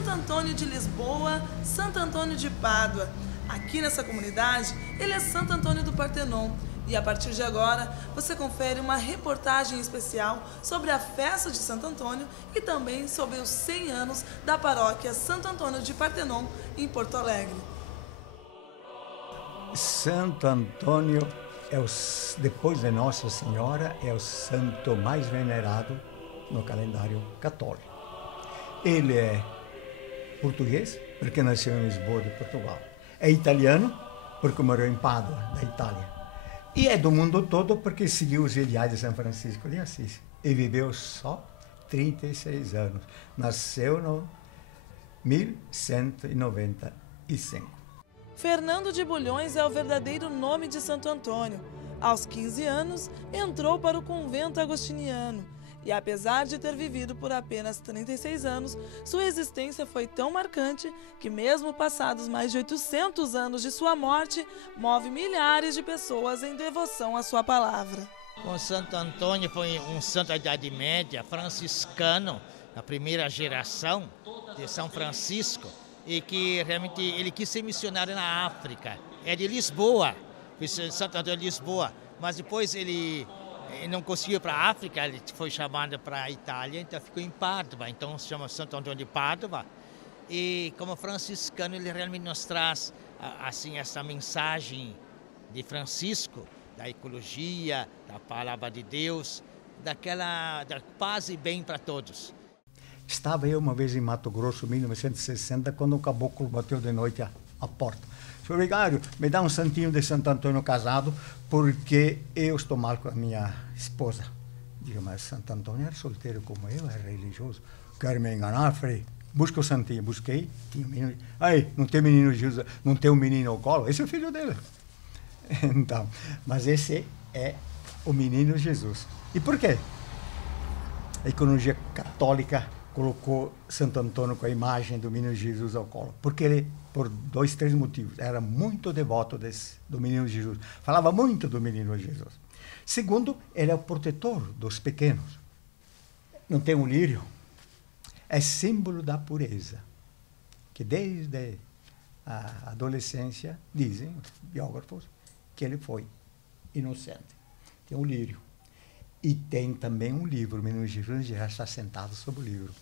Santo Antônio de Lisboa, Santo Antônio de Pádua. Aqui nessa comunidade, ele é Santo Antônio do Partenon. E a partir de agora, você confere uma reportagem especial sobre a festa de Santo Antônio e também sobre os 100 anos da paróquia Santo Antônio de Partenon, em Porto Alegre. Santo Antônio, depois de Nossa Senhora, é o santo mais venerado no calendário católico. Ele é português, porque nasceu em Lisboa, de Portugal. É italiano, porque morou em Pádua, da Itália. E é do mundo todo, porque seguiu os ideais de São Francisco de Assis. E viveu só 36 anos. Nasceu no 1195. Fernando de Bulhões é o verdadeiro nome de Santo Antônio. Aos 15 anos, entrou para o convento agostiniano. E apesar de ter vivido por apenas 36 anos, sua existência foi tão marcante que, mesmo passados mais de 800 anos de sua morte, move milhares de pessoas em devoção à sua palavra. O Santo Antônio foi um santo da Idade Média, franciscano, da primeira geração de São Francisco, e que realmente ele quis ser missionário na África. É de Lisboa, foi Santo Antônio de Lisboa, mas depois ele não conseguiu ir para a África, ele foi chamado para a Itália, então ficou em Pádua, então se chama Santo Antônio de Pádua. E como franciscano ele realmente nos traz assim essa mensagem de Francisco, da ecologia, da palavra de Deus, da paz e bem para todos. Estava eu uma vez em Mato Grosso, em 1960, quando o caboclo bateu de noite à porta. Senhor vigário, me dá um santinho de Santo Antônio casado, porque eu estou mal com a minha esposa. Digo, mas Santo Antônio era solteiro como eu, é religioso. Quer me enganar, Frei? Busca o santinho. Busquei, tinha um menino. Aí, não tem menino Jesus, não tem um menino ao colo? Esse é o filho dele. Então, mas esse é o menino Jesus. E por quê? A iconologia católica colocou Santo Antônio com a imagem do menino Jesus ao colo. Porque ele, por 2, 3 motivos, era muito devoto do menino Jesus. Falava muito do menino Jesus. Segundo, ele é o protetor dos pequenos. Não tem um lírio? É símbolo da pureza. Que desde a adolescência, dizem os biógrafos, que ele foi inocente. Tem um lírio. E tem também um livro, o menino Jesus já está sentado sobre o livro.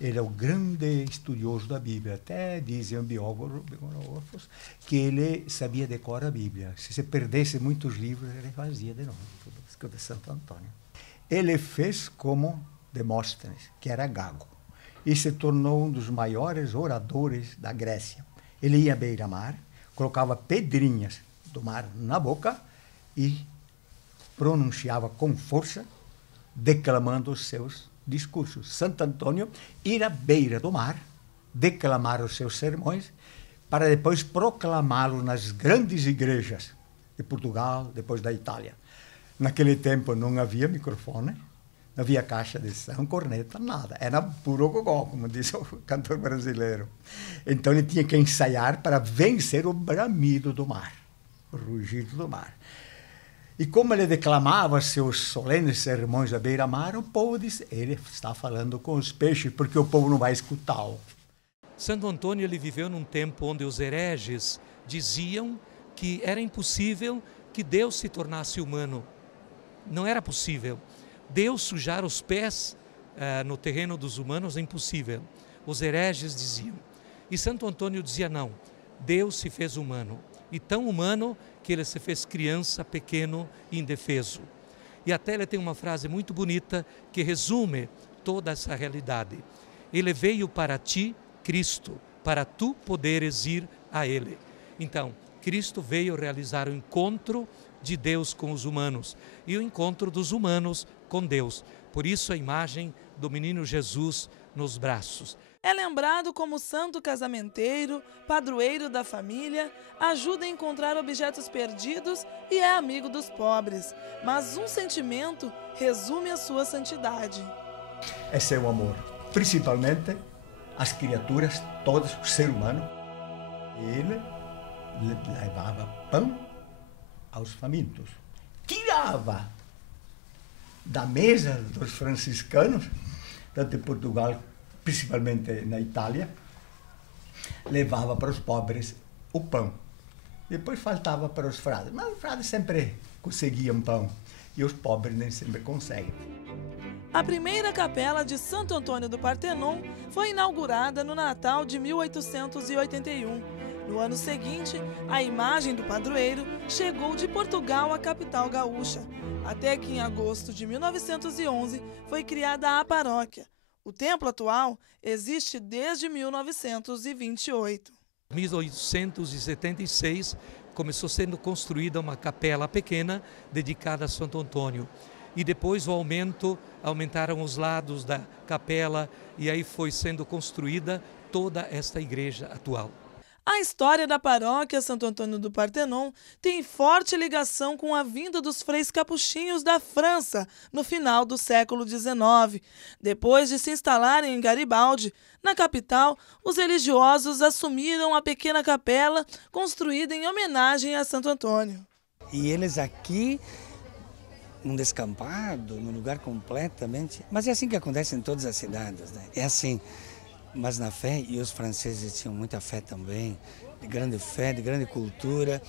Ele é o grande estudioso da Bíblia. Até dizem os biógrafos que ele sabia decorar a Bíblia. Se perdesse muitos livros, ele fazia de novo, tudo isso de Santo Antônio. Ele fez como Demóstenes, que era gago, e se tornou um dos maiores oradores da Grécia. Ele ia à beira-mar, colocava pedrinhas do mar na boca e pronunciava com força, declamando os seus discursos. Santo Antônio ia à beira do mar, declamar os seus sermões, para depois proclamá-los nas grandes igrejas de Portugal, depois da Itália. Naquele tempo não havia microfone, não havia caixa de som, corneta, nada. Era puro gogó, como diz o cantor brasileiro. Então ele tinha que ensaiar para vencer o bramido do mar, o rugido do mar. E como ele declamava seus solenes sermões à beira-mar, o povo disse, ele está falando com os peixes, porque o povo não vai escutá-lo. Santo Antônio ele viveu num tempo onde os hereges diziam que era impossível que Deus se tornasse humano. Não era possível. Deus sujar os pés no terreno dos humanos é impossível. Os hereges diziam. E Santo Antônio dizia não, Deus se fez humano. E tão humano que ele se fez criança, pequeno e indefeso. E até ele tem uma frase muito bonita que resume toda essa realidade. Ele veio para ti, Cristo, para tu poderes ir a ele. Então, Cristo veio realizar o encontro de Deus com os humanos e o encontro dos humanos com Deus. Por isso a imagem do menino Jesus nos braços. É lembrado como santo casamenteiro, padroeiro da família, ajuda a encontrar objetos perdidos e é amigo dos pobres. Mas um sentimento resume a sua santidade. É seu amor, principalmente as criaturas, todos, o ser humano. Ele levava pão aos famintos, tirava da mesa dos franciscanos, tanto em Portugal, principalmente na Itália, levava para os pobres o pão. Depois faltava para os frades, mas os frades sempre conseguiam pão e os pobres nem sempre conseguem. A primeira capela de Santo Antônio do Partenon foi inaugurada no Natal de 1881. No ano seguinte, a imagem do padroeiro chegou de Portugal à capital gaúcha, até que em agosto de 1911 foi criada a paróquia. O templo atual existe desde 1928. Em 1876 começou sendo construída uma capela pequena dedicada a Santo Antônio. E depois aumentaram os lados da capela e aí foi sendo construída toda esta igreja atual. A história da paróquia Santo Antônio do Partenon tem forte ligação com a vinda dos freis capuchinhos da França no final do século XIX. Depois de se instalarem em Garibaldi, na capital, os religiosos assumiram a pequena capela construída em homenagem a Santo Antônio. E eles aqui, num descampado, num lugar completamente... Mas é assim que acontece em todas as cidades, né? É assim. Mas na fé, e os franceses tinham muita fé também, de grande fé, de grande cultura,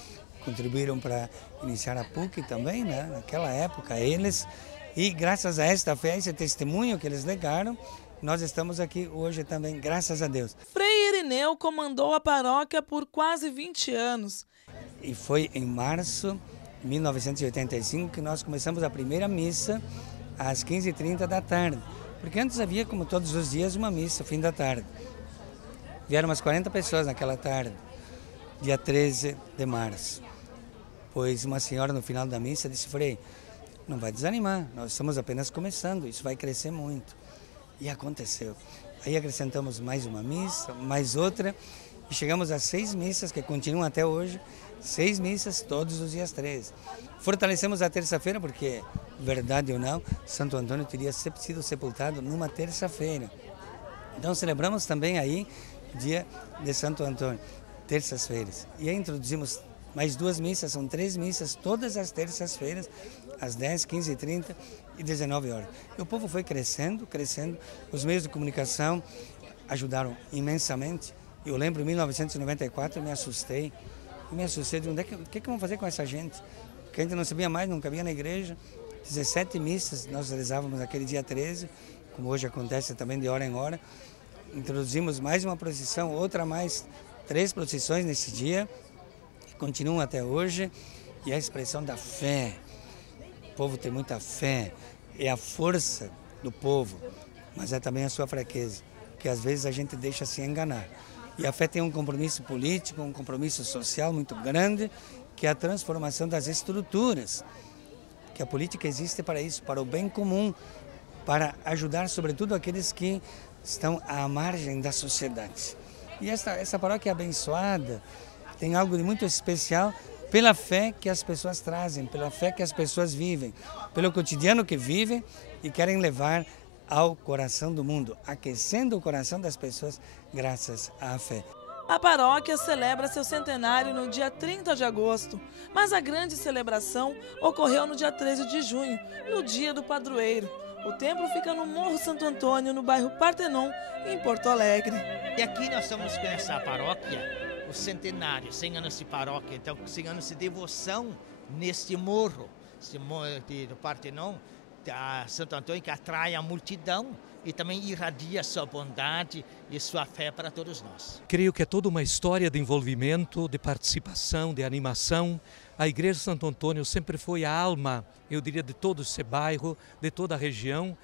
contribuíram para iniciar a PUC também, né? Naquela época, eles, e graças a esta fé, esse testemunho que eles legaram, nós estamos aqui hoje também, graças a Deus. Frei Irineu comandou a paróquia por quase 20 anos. E foi em março de 1985 que nós começamos a primeira missa às 15h30 da tarde. Porque antes havia, como todos os dias, uma missa, fim da tarde. Vieram umas 40 pessoas naquela tarde, dia 13 de março. Pois uma senhora no final da missa disse: Frei, não vai desanimar, nós estamos apenas começando, isso vai crescer muito. E aconteceu. Aí acrescentamos mais uma missa, mais outra, e chegamos a 6 missas, que continuam até hoje, 6 missas todos os dias 13. Fortalecemos a terça-feira, porque, verdade ou não, Santo Antônio teria sido sepultado numa terça-feira. Então celebramos também aí o dia de Santo Antônio, terças-feiras. E aí introduzimos mais 2 missas, são 3 missas todas as terças-feiras, às 10, 15h30 e 19 horas. E o povo foi crescendo, crescendo. Os meios de comunicação ajudaram imensamente. Eu lembro, em 1994, eu me assustei de onde o que vamos fazer com essa gente? Que a gente não sabia mais, não cabia na igreja. 17 missas nós realizávamos naquele dia 13, como hoje acontece também de hora em hora. Introduzimos mais uma procissão, outra mais, 3 procissões nesse dia, que continuam até hoje. E a expressão da fé. O povo tem muita fé, é a força do povo, mas é também a sua fraqueza, que às vezes a gente deixa se enganar. E a fé tem um compromisso político, um compromisso social muito grande, que é a transformação das estruturas. Que a política existe para isso, para o bem comum, para ajudar sobretudo aqueles que estão à margem da sociedade. E essa paróquia abençoada tem algo de muito especial pela fé que as pessoas trazem, pela fé que as pessoas vivem, pelo cotidiano que vivem e querem levar ao coração do mundo, aquecendo o coração das pessoas graças à fé. A paróquia celebra seu centenário no dia 30 de agosto, mas a grande celebração ocorreu no dia 13 de junho, no dia do padroeiro. O templo fica no Morro Santo Antônio, no bairro Partenon, em Porto Alegre. E aqui nós estamos com essa paróquia, o centenário, 100 anos de paróquia, então 100 anos de devoção neste morro, esse morro do Partenon, a Santo Antônio, que atrai a multidão e também irradia sua bondade e sua fé para todos nós. Creio que é toda uma história de envolvimento, de participação, de animação. A Igreja Santo Antônio sempre foi a alma, eu diria, de todo esse bairro, de toda a região.